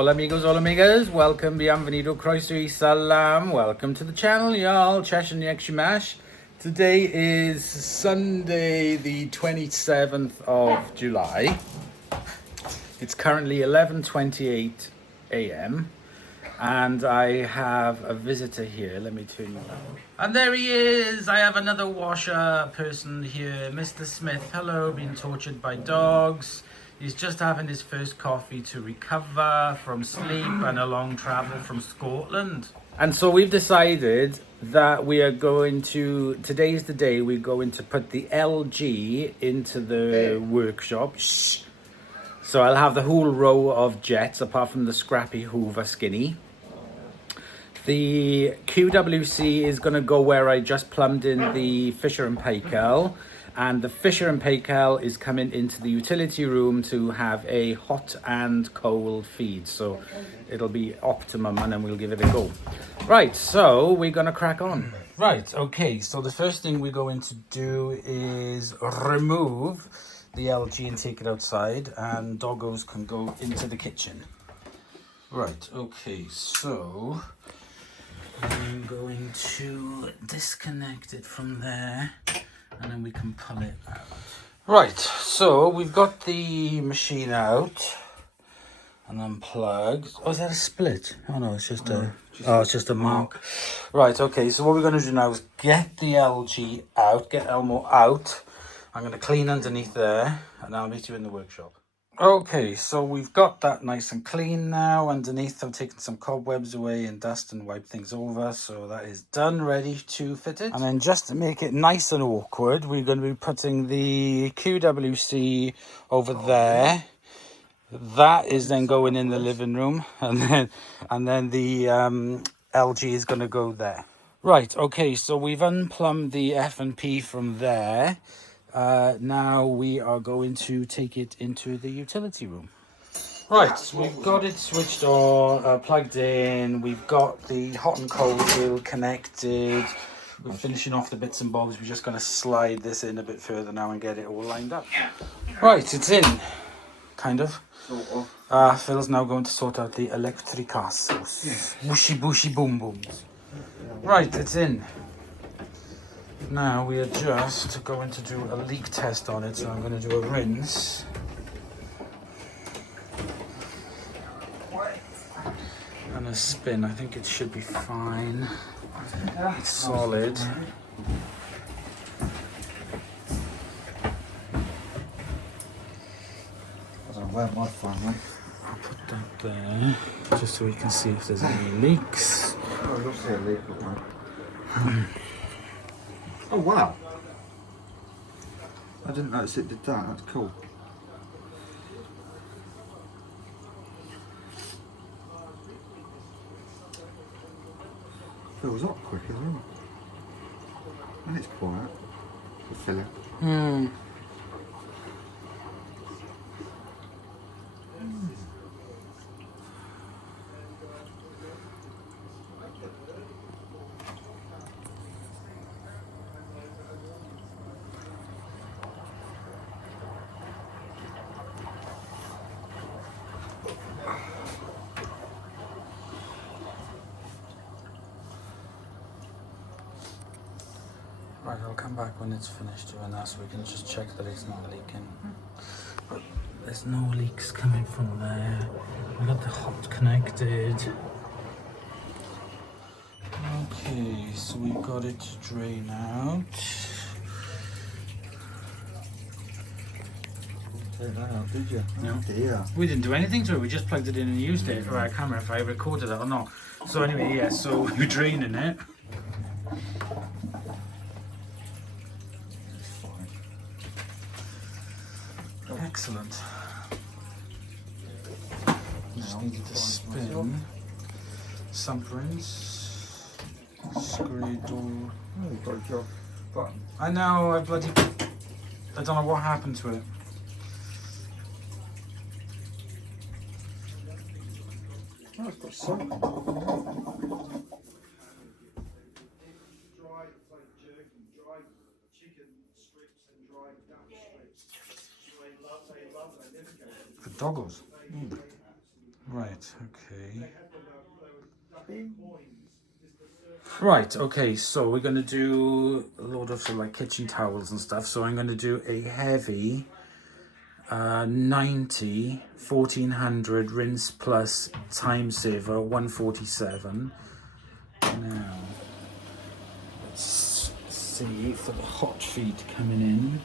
Hola amigos, hola amigas, welcome, bienvenido, croeso y salam, welcome to the channel y'all, Chesh and Yakshimash. Today is Sunday the 27th of July. It's currently 11:28 a.m. and I have a visitor here. Let me turn you around. And there he is! I have another washer person here, Mr. Smith. Hello, being tortured by dogs. He's just having his first coffee to recover from sleep and a long travel from Scotland. And so we've decided that we are going to, today's the day we're going to put the LG into the workshop. Shh. So I'll have the whole row of jets apart from the scrappy Hoover Skinny. The QWC is going to go where I just plumbed in the Fisher Paykel, and the Fisher Paykel is coming into the utility room to have a hot and cold feed, so it'll be optimum and then we'll give it a go. Right, so we're going to crack on. Right, okay, so the first thing we're going to do is remove the LG and take it outside, and doggos can go into the kitchen. Right, okay, so I'm going to disconnect it from there and then we can pull it out. Right, so we've got the machine out and unplugged. Oh, is that a split? Oh no, it's just it's just a mark. Right, okay, so what we're going to do now is get the LG out, get Elmo out. I'm going to clean underneath there and I'll meet you in the workshop. Okay, so we've got that nice and clean now. Underneath, I've taken some cobwebs away and dust and wiped things over. So that is done, ready to fit it. And then just to make it nice and awkward, we're going to be putting the QWC over there. That is then going in the living room. And then the LG is going to go there. Right, okay, so we've unplumbed the F&P from there. Now we are going to take it into the utility room. Right, so we've got it switched on, plugged in. We've got the hot and cold wheel connected. We're finishing off the bits and bobs. We're just going to slide this in a bit further now and get it all lined up. Right, it's in, kind of. Phil's now going to sort out the electricas. Bushy bushy boom booms. Right, it's in. Now we are just going to do a leak test on it, so I'm going to do a rinse. And a spin. I think it should be fine. It's solid. I don't know where my phone went. I'll put that there, just so we can see if there's any leaks. Oh, you'll see a leak, right? Oh wow! I didn't notice it did that. That's cool. Fills up quick as well, and it's quiet. The filling. Right, I'll come back when it's finished doing that, so we can just check that it's not leaking. But there's no leaks coming from there. We got the hot connected. Okay, so we've got it to drain out. Take that out, did you? No. Yeah. We didn't do anything to it, we just plugged it in and used it. Right, I can't remember if I recorded it or not. So anyway, yeah, so we're draining it. Excellent. Just needed to spin. Sump rinse. Screw door. Oh, you've got a job button. I know, I don't know what happened to it. Oh, it's got soap. Dry, it's like jerky, dry chicken strips and dry duck strips. They love that. For doggos. Right, okay. Right, okay, so we're going to do a load of sort of like kitchen towels and stuff. So I'm going to do a heavy 90 1400 rinse plus time saver 147. Now, let's see for the hot feed coming in.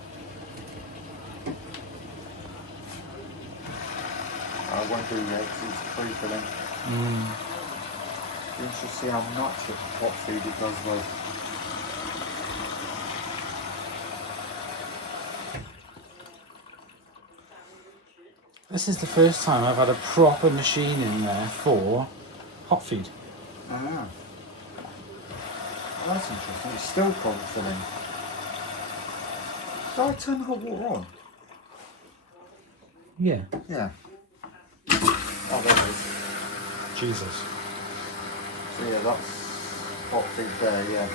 I won't do that because it's free for them. You should see how much of hot feed it does though. This is the first time I've had a proper machine in there for hot feed. Ah. Well, that's interesting. It's still cold filling. Did I turn the hot water on? Yeah. Yeah. Oh, there it is. Jesus. So yeah, that's hot feed there, yeah.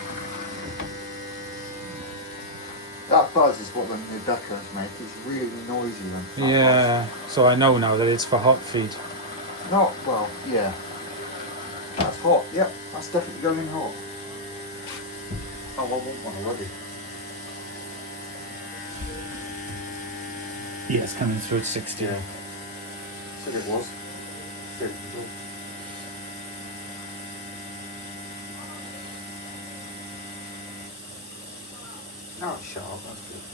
That buzz is what the new Decos make. It's really noisy then. Yeah. So I know now that it's for hot feed. Not, well, yeah. That's hot, yep. That's definitely going hot. Oh, I want one already. Yeah, it's coming through at 60. Yeah. Said it was. Said it was. No, it's sharp, that's good.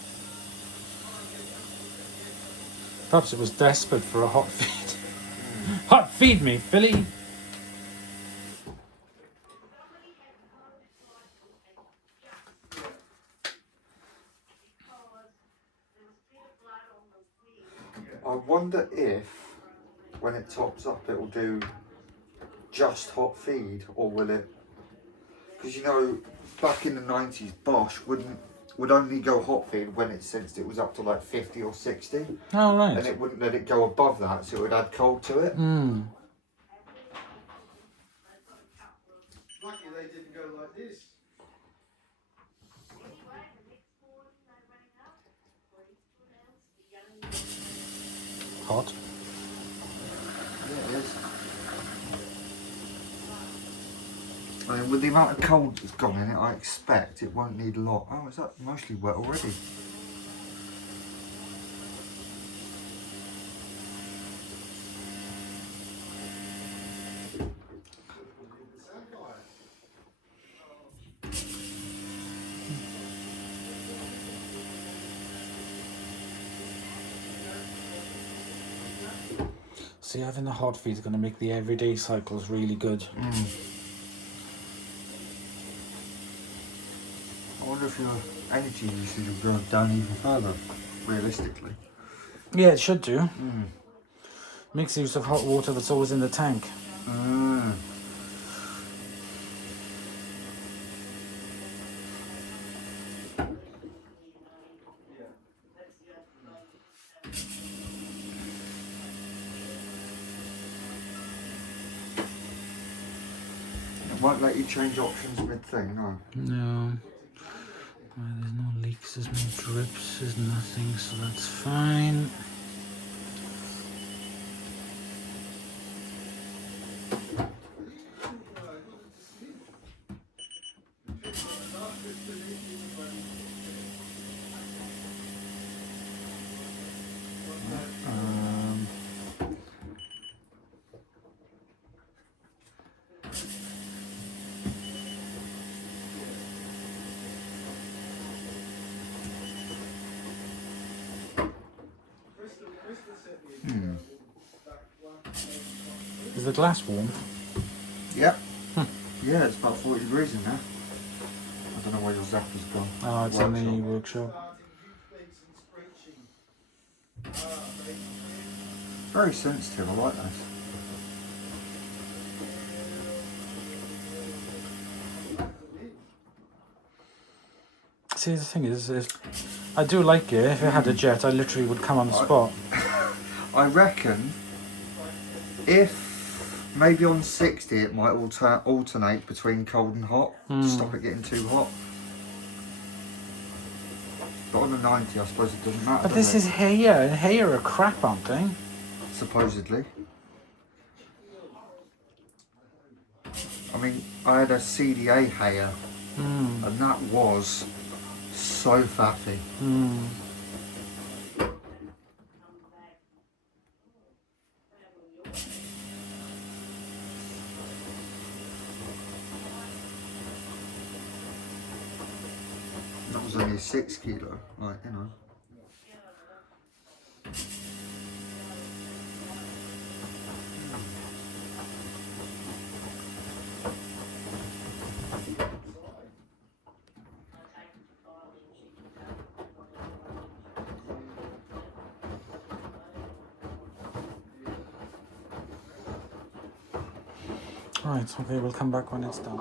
Perhaps it was desperate for a hot feed. Hot feed me, Philly! I wonder if, when it tops up, it will do just hot feed, or will it? Because you know, back in the 90s, Bosch would only go hot feed when it sensed it was up to like 50 or 60. Oh, right. And it wouldn't let it go above that, so it would add cold to it. Lucky they didn't go like this. Hot. Yeah, it is. I mean, with the amount of cold that's gone in it, I expect it won't need a lot. Oh, is that mostly wet already? See, having the hot feed is going to make the everyday cycles really good. I wonder if your energy usage will go down even further, realistically. Yeah, it should do. Makes use of hot water that's always in the tank. It won't let you change options mid-thing, no. No. There's no leaks, there's no drips, there's nothing, so that's fine. Is the glass warm? Yep. Yeah, it's about 40 degrees in there. I don't know where your zapper's gone. Oh, it's in the workshop. Very sensitive, I like this. See, the thing is, I do like it. If it had a jet, I literally would come on the spot. I reckon if maybe on 60 it might alternate between cold and hot to stop it getting too hot. But on the 90 I suppose it doesn't matter. But this is hair, and hair are crap, aren't they? Supposedly. I mean, I had a CDA hair, and that was so fatty. That was only 6 kilo, like, you know. Right, okay, we'll come back when it's done.